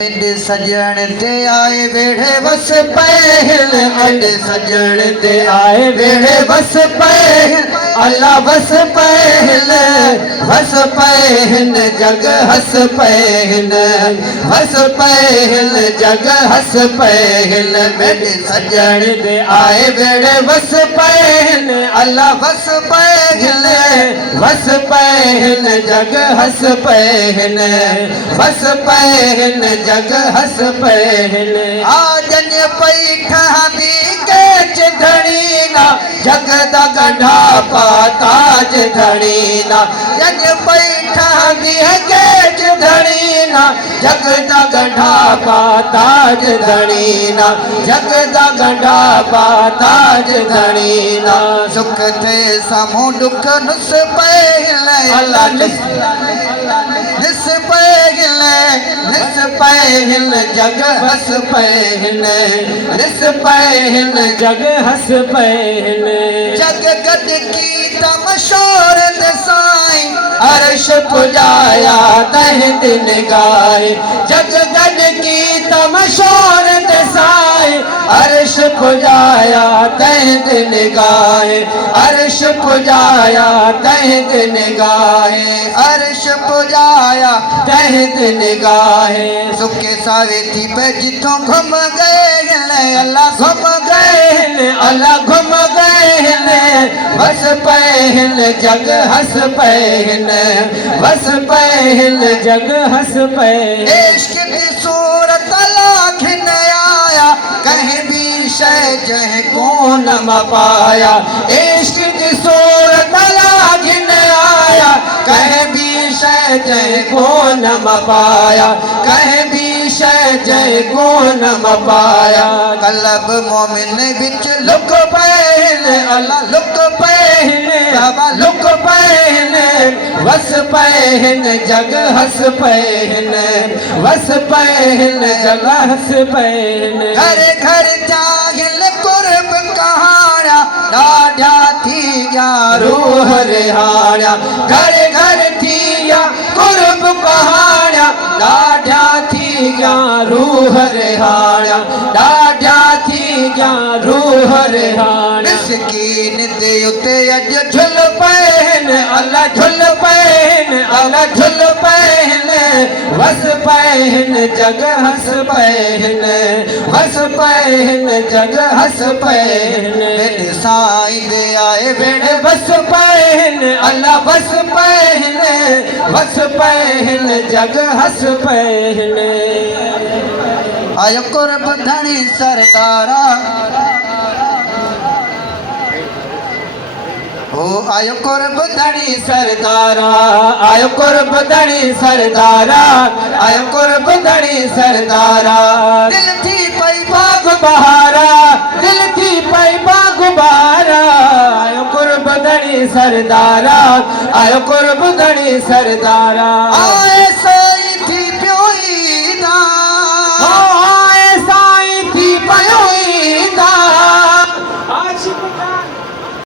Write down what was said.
सजण ते आए वेढ़े बस पहल अड सजण ते आए वेढ़े बस पहल अल्लाह बस पहल जग हस पहल जग हस पहल वेढ़े सजण ते आए वेढ़े बस पहल अल्लाह बस पहल जग हस पहल जग हस पहल आजन पई ठहंदी केच धड़ीना जग दा गंढा पाताज धड़ीना जन पई ठहंदी केच धड़ीना जग दा गंढा पाताज धड़ीना जग दा गंढा पाताज धड़ीना सुख थे सामू दुख नुस पहल अल्लाह निस पहल जग हस पहल जग हस पहल जग गद की तमशोर साई अर्श पुजाया तह दिन गाए जग गद की तमशोर साई अर्श पुजाया तह दिन गाए अर्श पुजाया तह दिन गाए अर्श पुजाया तह दिन गाए सुखे सावे थी पे जिथों घुम गए अल्लाह घुम गए अल्लाह घुम गए बस पहल जग हस पहल बस पहल जग हस पहल इश्क की सूरत लाखिन आया कहीं भी शय जह कौन म पाया इश्क की सूरत लाखिन आया कहीं भी शय जह कौन म पाया कहीं भी शय जय कौन म पाया कलब मोमिन बिच लुक पहल अल्लाह लुक पहल बाबा लुक पहल वस पहल जग हस पहल वस पहल जग हस पहल घर घर जागिल कुर्ब कहाड़ा डाढ़ा थी या रूह रिहाड़ा घर घर थी या कुर्ब कहाड़ा डाढ़ा थी या रूह रिहाड़ा डाढ़ा थी या रूह रिहाड़ा मिस्कीन दे उते अज झुल पहन अल्लाह झुल पहन अल्लाह झुल पहन वस पहन जग हस पहन वस पहन जग हस पहन साईं दे आए वेड़े बस पहन अल्लाह बस पहन जग हस पहन आयो कुर्ब धनी सरदारा ओ आयो कुर्ब धनी सरदारा आयो कुर्ब धनी सरदारा आयो कुर्ब धनी सरदारा दिल थी पई बाग बहारा दिल थी पई बाग बहारा आयो कुर्ब धनी सरदारा आयो कुर्ब धनी सरदारा